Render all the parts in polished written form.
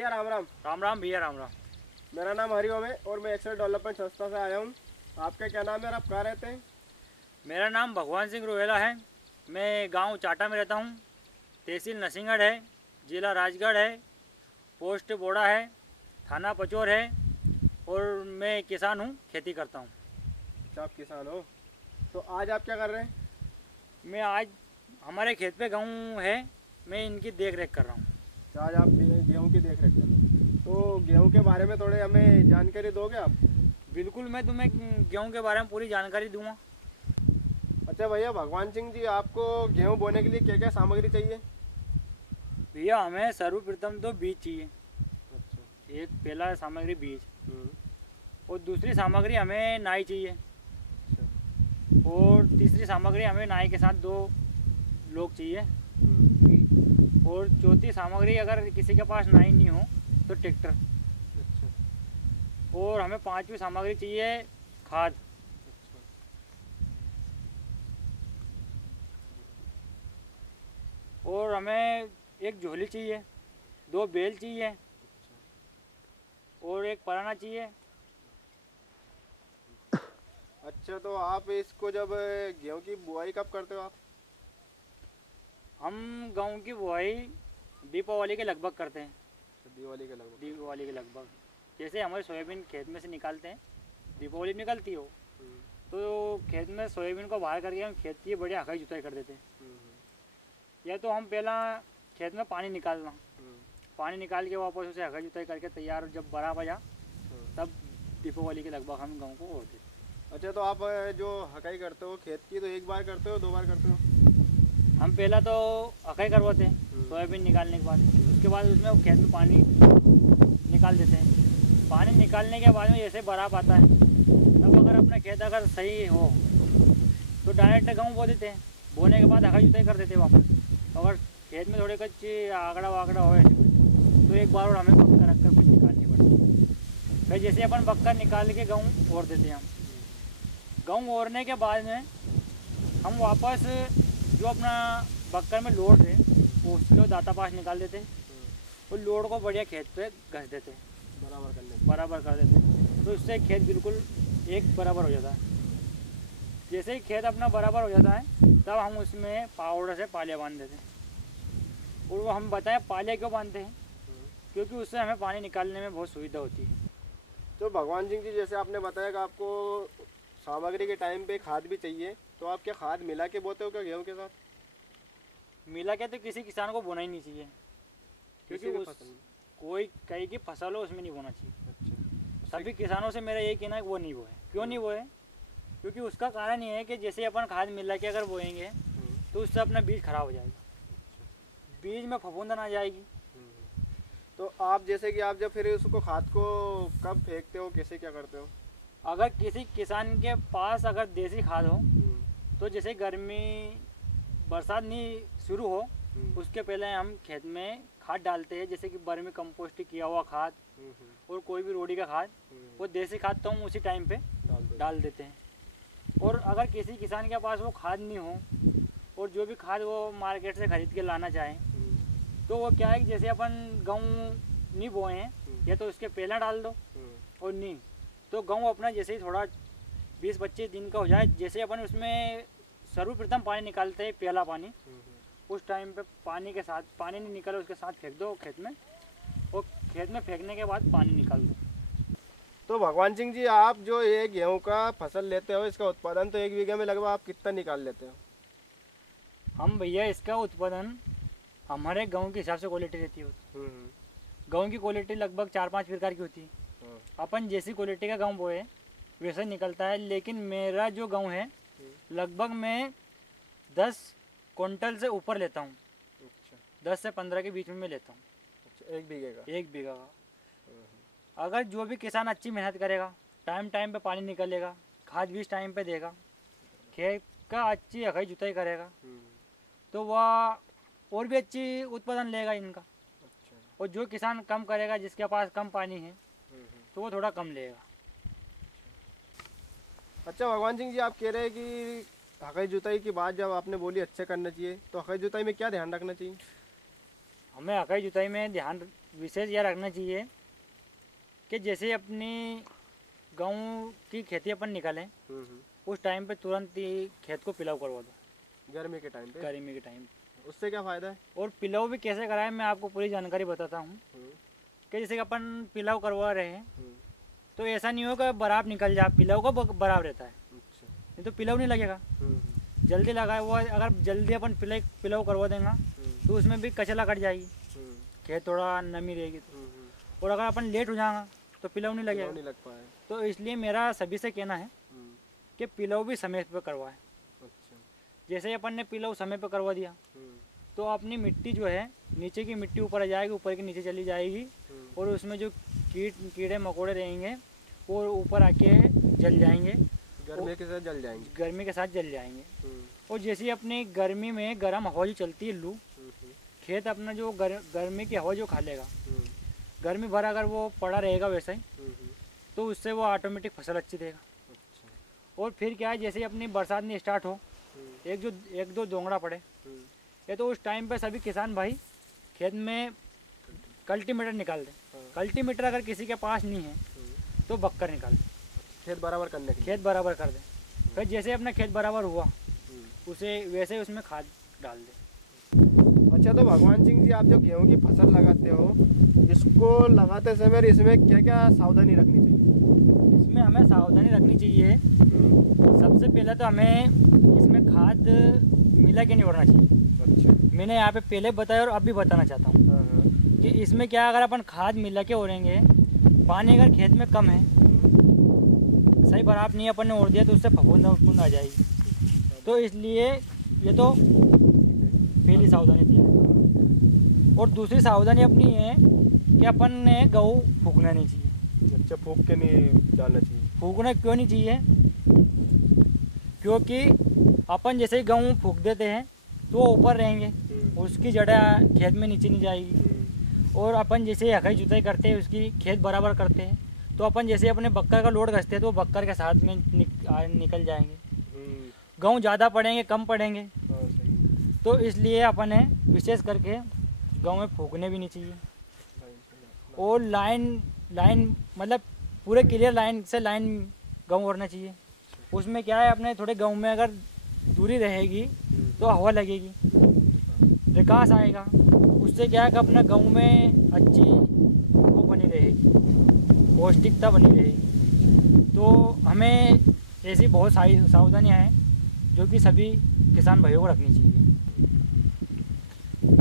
भैया राम राम। राम राम भैया, राम राम। मेरा नाम हरिओम है और मैं एक्सेल डेवलपमेंट संस्था से आया हूँ। आपका क्या नाम है और आप कहाँ रहते हैं? मेरा नाम भगवान सिंह रोहेला है। मैं गांव चाटा में रहता हूँ। तहसील नरसिंहगढ़ है, जिला राजगढ़ है, पोस्ट बोड़ा है, थाना पचोर है और मैं किसान हूँ, खेती करता हूँ। अच्छा, आप किसान हो। तो आज आप क्या कर रहे हैं? मैं आज हमारे खेत पे गेहूँ है, मैं इनकी देख रेख कर रहा हूँ। तो आज आप गेहूँ की देख रेख कर रहे हैं, तो गेहूँ के बारे में थोड़े हमें जानकारी दोगे आप? बिल्कुल, मैं तुम्हें गेहूँ के बारे में पूरी जानकारी दूँगा। अच्छा भैया भगवान सिंह जी, आपको गेहूँ बोने के लिए क्या क्या सामग्री चाहिए? भैया, हमें सर्वप्रथम तो बीज चाहिए। अच्छा। एक पहला सामग्री बीज, हम्म। और दूसरी सामग्री हमें नाई चाहिए, अच्छा। और तीसरी सामग्री हमें नाई के साथ 2 लोग चाहिए, और चौथी सामग्री अगर किसी के पास नाई नहीं हो तो ट्रैक्टर। अच्छा। और हमें 5वीं सामग्री चाहिए खाद। अच्छा। और हमें एक झोली चाहिए, 2 बेल चाहिए, और एक पराना चाहिए। अच्छा, तो आप इसको जब गेहूँ की बुआई कब करते हो आप? हम गेहूँ की बुआई दीपावली के लगभग करते हैं। दिवाली के लगभग। दीपावली के लगभग, जैसे हमारे सोयाबीन खेत में से निकालते हैं, दीपावली निकलती हो तो खेत में सोयाबीन को बाहर करके हम खेत की बढ़िया हकाई जुताई कर देते हैं। या तो हम पहला खेत में पानी निकालना, पानी निकाल के वापस उसे हकाई जुताई करके तैयार जब बड़ा बजा तब दीपावली के लगभग हम गेहूँ को ओढ़ देते हैं। अच्छा, तो आप जो हकाई करते हो खेत की, तो एक बार करते हो 2 बार करते हो? हम पहला तो हकाई करवाते हैं सोयाबीन निकालने के बाद, उसके बाद उसमें खेत में पानी निकाल देते हैं। पानी निकालने के बाद में जैसे बराब आता है तब अगर अपना खेत अगर सही हो तो डायरेक्ट गेहूँ बो देते हैं। बोने के बाद हकाई जुताई कर देते हैं वापस। अगर खेत में थोड़ी कच्ची आंकड़ा वाकड़ा हो तो एक बार और हमें बक्कर रख कर कुछ निकालनी पड़ती है। फिर जैसे अपन बक्कर निकाल के गेहूँ ओढ़ देते हैं। हम गेहूँ ओढ़ने के बाद में हम वापस जो अपना बक्कर में लोड है उसको दाता पास निकाल देते हैं और लोड को बढ़िया खेत पे घस देते हैं, बराबर कर देते हैं। तो उससे खेत बिल्कुल एक बराबर हो जाता है। जैसे ही खेत अपना बराबर हो जाता है तब हम उसमें पावड़े से पालियाँ बांध देते हैं। और वो हम बताएं पालियाँ क्यों बांधते हैं, क्योंकि उससे हमें पानी निकालने में बहुत सुविधा होती है। तो भगवान सिंह जी, जैसे आपने बताया कि आपको सामग्री के टाइम पे खाद भी चाहिए, तो आप क्या खाद मिला के बोते हो क्या गेहूँ के साथ? मिला के तो किसी किसान को बोना ही नहीं चाहिए, क्योंकि उस कोई कहीं की फसल हो उसमें नहीं बोना चाहिए। अच्छा। सभी किसानों से मेरा यही कहना है कि वो नहीं बोए। क्यों नहीं बोए? क्योंकि उसका कारण ये है कि जैसे अपन खाद मिला के अगर बोएंगे तो उससे अपना बीज खराब हो जाएगा, बीज में फफूंदन आ जाएगी। तो आप जैसे कि आप जब फिर उसको खाद को कब फेंकते हो, कैसे क्या करते हो? अगर किसी किसान के पास अगर देसी खाद हो तो जैसे गर्मी बरसात नहीं शुरू हो उसके पहले हम खेत में खाद डालते हैं, जैसे कि वर्मी कंपोस्ट किया हुआ खाद और कोई भी रोड़ी का खाद, वो देसी खाद तो हम उसी टाइम पे डाल देते हैं। और अगर किसी किसान के पास वो खाद नहीं हो और जो भी खाद वो मार्केट से खरीद के लाना चाहें तो वो क्या है कि जैसे अपन गेहूँ नहीं बोए हैं या तो उसके पहला डाल दो, और नहीं तो गेहूँ अपना जैसे ही थोड़ा 20-25 दिन का हो जाए, जैसे अपन उसमें सर्वप्रथम पानी निकालते हैं पहला पानी, उस टाइम पे पानी के साथ पानी नहीं निकले उसके साथ फेंक दो खेत में, और खेत में फेंकने के बाद पानी निकाल दो। तो भगवान सिंह जी, आप जो ये गेहूं का फसल लेते हो, इसका उत्पादन तो 1 बीघे में लगभग आप कितना निकाल लेते हो? हम भैया इसका उत्पादन हमारे गेहूँ के हिसाब से क्वालिटी रहती है। गेहूँ की क्वालिटी लगभग 4-5 प्रकार की होती है। अपन जैसी क्वालिटी का गेहूँ बोए वैसा निकलता है, लेकिन मेरा जो गेहूँ है लगभग मैं 10 क्विंटल से ऊपर लेता हूँ। अच्छा। 10 से 15 के बीच में मैं लेता हूँ। अच्छा, 1 बीघे का? 1 बीघा का। अगर जो भी किसान अच्छी मेहनत करेगा, टाइम पे पानी निकलेगा, खाद बीज टाइम पे देगा, खेत का अच्छी हकाई जुताई करेगा तो वह और भी अच्छी उत्पादन लेगा इनका। अच्छा। और जो किसान कम करेगा, जिसके पास कम पानी है तो वो थोड़ा कम लेगा। अच्छा भगवान सिंह जी, आप कह रहे हैं कि हकाई जुताई की बात जब आपने बोली अच्छे करना चाहिए, तो हकाई जुताई में क्या ध्यान रखना चाहिए? हमें अकाई जुताई में ध्यान विशेष यह रखना चाहिए कि जैसे अपनी गेहूँ की खेती अपन निकालें उस टाइम पे तुरंत ही खेत को पिलाव करवा दो। गर्मी के टाइम पे? गर्मी के टाइम। उससे क्या फ़ायदा है? और पिलाव भी कैसे कराएं मैं आपको पूरी जानकारी बताता हूँ कि जैसे कि अपन पिलाव करवा रहे हैं तो ऐसा नहीं होगा बराबर निकल जाए, पिलाव का बराबर रहता है। अच्छा। नहीं तो पिलाव नहीं लगेगा। जल्दी लगाए हुआ अगर जल्दी अपन पिलाव करवा देंगे तो उसमें भी कचला कट जाएगी, खेत थोड़ा नमी रहेगी तो। और अगर अपन लेट हो जाएगा तो पिलाव नहीं लगेगा, नहीं लग पाए। तो इसलिए मेरा सभी से कहना है कि पिलाव भी समय पर करवाए। अच्छा। जैसे ही अपन ने पिलाव समय पर करवा दिया तो अपनी मिट्टी जो है नीचे की मिट्टी ऊपर आ जाएगी, ऊपर के नीचे चली जाएगी और उसमें जो कीड़े मकोड़े रहेंगे वो ऊपर आके जल जाएंगे, गर्मी के साथ जल जाएंगे। गर्मी के साथ जल जाएंगे। और जैसे ही अपनी गर्मी में गर्म हवा जो चलती है लू, खेत अपना जो गर्मी की हवा जो खा लेगा, गर्मी भर अगर वो पड़ा रहेगा वैसे ही तो उससे वो ऑटोमेटिक फसल अच्छी देगा। अच्छा। और फिर क्या है, जैसे ही अपनी बरसात नहीं स्टार्ट हो, एक दो दोंगड़ा पड़े ये तो उस टाइम पे सभी किसान भाई खेत में कल्टीमीटर निकाल दें। कल्टीमीटर अगर किसी के पास नहीं है तो बक्कर निकाल दें, खेत बराबर करने के लिए। खेत बराबर कर दें। फिर जैसे अपना खेत बराबर हुआ उसे वैसे उसमें खाद डाल दें। अच्छा, तो भगवान सिंह जी, आप जो गेहूं की फसल लगाते हो इसको लगाते समय इसमें क्या क्या सावधानी रखनी चाहिए? इसमें हमें सावधानी रखनी चाहिए, सबसे पहले तो हमें इसमें खाद मिला के नहीं उड़ना चाहिए। अच्छा। मैंने यहाँ पे पहले बताया और अब भी बताना चाहता हूँ कि इसमें क्या अगर अपन खाद मिला के उड़ेंगे, पानी अगर खेत में कम है, सही बराबर नहीं अपन ने उड़ दिया तो उससे फफूंद आ जाएगी। तो इसलिए ये तो पहली सावधानी थी। और दूसरी सावधानी अपनी है कि अपन ने गेहूँ फूकना नहीं चाहिए। अच्छा, फूक के नहीं डालना चाहिए। फूकना क्यों नहीं चाहिए? क्योंकि अपन जैसे ही गेहूँ फूक देते हैं तो वो ऊपर रहेंगे, उसकी जड़ें खेत में नीचे नहीं जाएगी। और अपन जैसे अकाई जुताई करते हैं, उसकी खेत बराबर करते हैं, तो अपन जैसे अपने बक्कर का लोड घसते हैं तो वो बक्कर के साथ में निकल जाएंगे। गेहूँ ज़्यादा पड़ेंगे कम पड़ेंगे, तो इसलिए अपन ने विशेष करके गाँव में फूकने भी नहीं चाहिए। और लाइन मतलब पूरे क्लियर लाइन से लाइन गेहूँ ओढ़ना चाहिए। उसमें क्या है, अपने थोड़े गेहूँ में अगर दूरी रहेगी तो हवा लगेगी, विकास आएगा, उससे क्या है कि अपना गेहूँ में अच्छी वो बनी रहेगी, पौष्टिकता बनी रहेगी। तो हमें ऐसी बहुत सारी सावधानियाँ हैं जो कि सभी किसान भाइयों को रखनी चाहिए।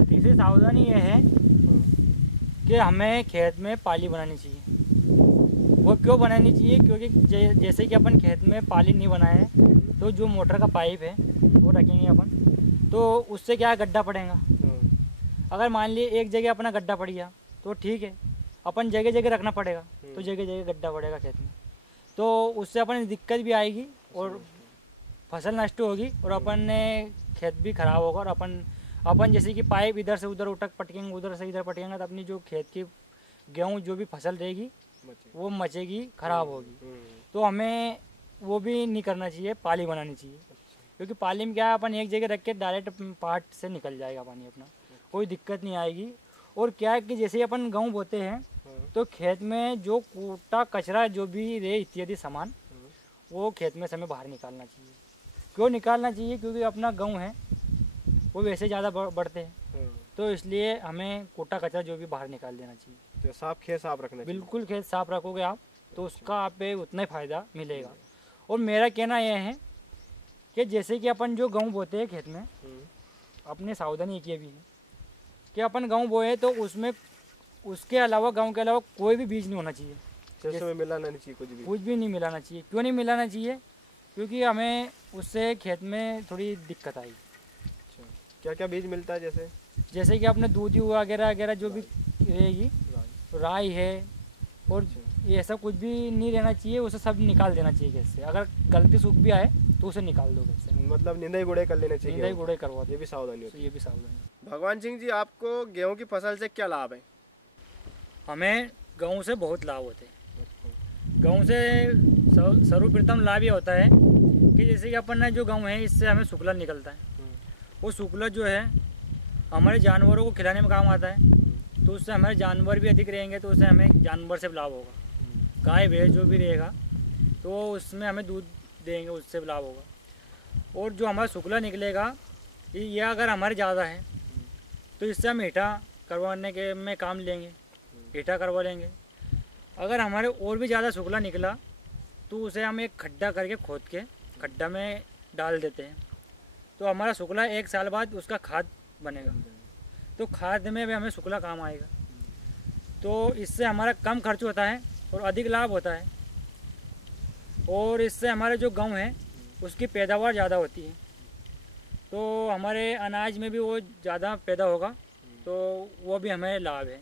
तीसरी सावधानी ये है कि हमें खेत में पाली बनानी चाहिए। वो क्यों बनानी चाहिए? क्योंकि जैसे कि अपन खेत में पाली नहीं बनाए तो जो मोटर का पाइप है वो रखेंगे अपन, तो उससे क्या गड्ढा पड़ेगा। अगर मान लिए एक जगह अपना गड्ढा पड़ गया तो ठीक है, अपन जगह जगह रखना पड़ेगा, तो जगह जगह गड्ढा पड़ेगा खेत में, तो उससे अपन दिक्कत भी आएगी और फसल नष्ट होगी और अपन ने खेत भी खराब होगा। और अपन जैसे कि पाइप इधर से उधर उटक पटकेंगे, उधर से इधर पटकेंगे तो अपनी जो खेत की गेहूँ जो भी फसल रहेगी वो मचेगी, खराब होगी। तो हमें वो भी नहीं करना चाहिए, पाली बनानी चाहिए। क्योंकि पाली में क्या है, अपन एक जगह रख के डायरेक्ट पार्ट से निकल जाएगा पानी अपना, कोई दिक्कत नहीं आएगी। और क्या है कि जैसे अपन गेहूँ बोते हैं तो खेत में जो कूटा कचरा जो भी रहे इत्यादि सामान वो खेत में से हमें बाहर निकालना चाहिए। क्यों निकालना चाहिए? क्योंकि अपना गेहूँ है वो वैसे ज़्यादा बढ़ते हैं, तो इसलिए हमें कूटा कचरा जो भी बाहर निकाल देना चाहिए। तो साफ खेत साफ रखना चाहिए। बिल्कुल, खेत साफ रखोगे आप तो उसका आप पे उतना ही फ़ायदा मिलेगा। और मेरा कहना यह है कि जैसे कि अपन जो गेहूँ बोते हैं खेत में, अपने सावधानी एक ये भी है कि अपन गेहूँ बोए तो उसमें उसके अलावा गेहूँ के अलावा कोई भी बीज नहीं होना चाहिए। जैसे मिलाना नहीं चाहिए, कुछ भी नहीं मिलाना चाहिए। क्यों नहीं मिलाना चाहिए? क्योंकि हमें उससे खेत में थोड़ी दिक्कत आएगी। अच्छा, क्या क्या बीज मिलता है? जैसे कि अपने दूधी वगैरह वगैरह जो भी रहेगी, राई है, और ये सब कुछ भी नहीं रहना चाहिए, उसे सब निकाल देना चाहिए खेत से। अगर गलती सूख भी आए तो उसे निकाल दो खेत से। मतलब निंदाई गुड़ाई कर लेना चाहिए। निंदाई गुड़ाई करवा दो, ये भी सावधानी होती है। ये भी सावधानी। भगवान सिंह जी, आपको गेहूं की फसल से क्या लाभ है? हमें गेहूं से बहुत लाभ होते हैं। गेहूं से सर्वप्रथम लाभ ये होता है कि जैसे कि अपन ने जो गेहूं है इससे हमें शुक्ला निकलता है। वो शुक्ला जो है हमारे जानवरों को खिलाने में काम आता है। तो उससे हमारे जानवर भी अधिक रहेंगे, तो उससे हमें जानवर से लाभ होगा। गाय भैंस जो भी रहेगा तो उसमें हमें दूध देंगे, उससे लाभ होगा। और जो हमारा शुक्ला निकलेगा ये अगर हमारे ज़्यादा है तो इससे हम ईंटा करवाने के में काम लेंगे, ईंटा करवा लेंगे। अगर हमारे और भी ज़्यादा शुक्ला निकला तो उसे हम एक खड्डा करके खोद के खड्डा में डाल देते हैं, तो हमारा शुक्ला 1 साल बाद उसका खाद बनेगा, तो खाद में भी हमें शुक्ला काम आएगा। तो इससे हमारा कम खर्च होता है और अधिक लाभ होता है, और इससे हमारे जो गांव है उसकी पैदावार ज़्यादा होती है, तो हमारे अनाज में भी वो ज़्यादा पैदा होगा, तो वो भी हमें लाभ है।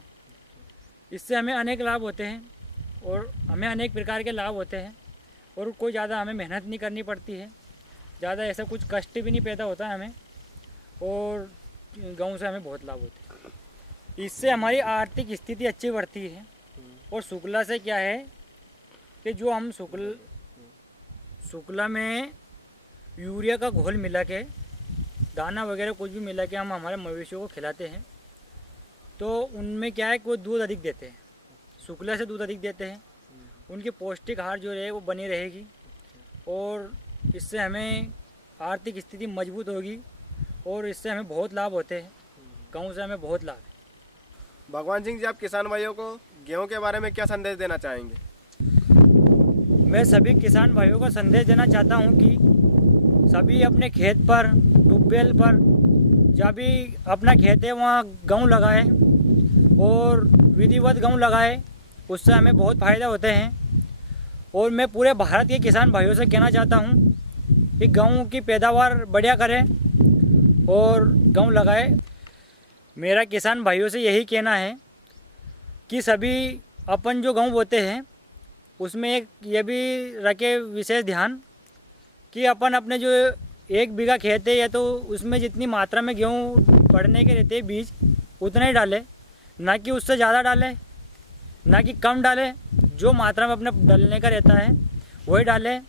इससे हमें अनेक लाभ होते हैं और हमें अनेक प्रकार के लाभ होते हैं, और कोई ज़्यादा हमें मेहनत नहीं करनी पड़ती है, ज़्यादा ऐसा कुछ कष्ट भी नहीं पैदा होता है हमें, और गांव से हमें बहुत लाभ होते हैं। इससे हमारी आर्थिक स्थिति अच्छी बढ़ती है। और शुक्ला से क्या है कि जो हम शुक्ला में यूरिया का घोल मिला के, दाना वगैरह कुछ भी मिला के हम हमारे मवेशियों को खिलाते हैं, तो उनमें क्या है कि वो दूध अधिक देते हैं, शुक्ला से दूध अधिक देते हैं, उनकी पौष्टिक आहार जो रहे वो बनी रहेगी, और इससे हमें आर्थिक स्थिति मजबूत होगी, और इससे हमें बहुत लाभ होते हैं, गाँव से हमें बहुत लाभ है। भगवान सिंह जी, आप किसान भाइयों को गेहूं के बारे में क्या संदेश देना चाहेंगे? मैं सभी किसान भाइयों को संदेश देना चाहता हूं कि सभी अपने खेत पर, ट्यूबवेल पर, जहाँ भी अपना खेत है वहाँ गेहूं लगाए और विधिवत गेहूं लगाए, उससे हमें बहुत फ़ायदा होते हैं। और मैं पूरे भारत के किसान भाइयों से कहना चाहता हूं कि गेहूं की पैदावार बढ़िया करें और गेहूं लगाए। मेरा किसान भाइयों से यही कहना है कि सभी अपन जो गेहूं बोते हैं उसमें एक ये भी रखे विशेष ध्यान कि अपन अपने जो 1 बीघा खेत है या तो उसमें जितनी मात्रा में गेहूं पड़ने के रहते हैं बीज, उतना ही डाले, ना कि उससे ज़्यादा डाले, ना कि कम डाले। जो मात्रा में अपने डालने का रहता है वही डालें,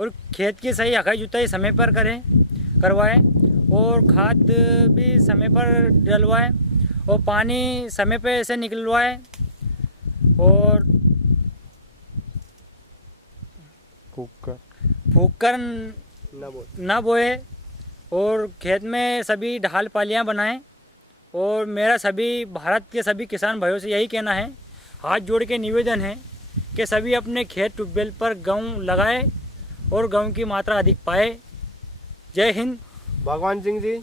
और खेत की सही हकाई जुताई समय पर करवाएं, और खाद भी समय पर डलवाएं, और पानी समय पे ऐसे निकलवाएं, और फूक कर ना बोए, और खेत में सभी ढाल पालियाँ बनाएं। और मेरा सभी भारत के सभी किसान भाइयों से यही कहना है, हाथ जोड़ के निवेदन है कि सभी अपने खेत ट्यूबवेल पर गेहूं लगाएं और गेहूं की मात्रा अधिक पाए। जय हिंद। भगवान सिंह जी,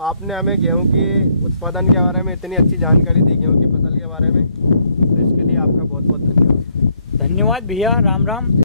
आपने हमें गेहूं के उत्पादन के बारे में इतनी अच्छी जानकारी दी, गेहूं की फसल के बारे में, तो इसके लिए आपका बहुत बहुत धन्यवाद। धन्यवाद भैया, राम राम।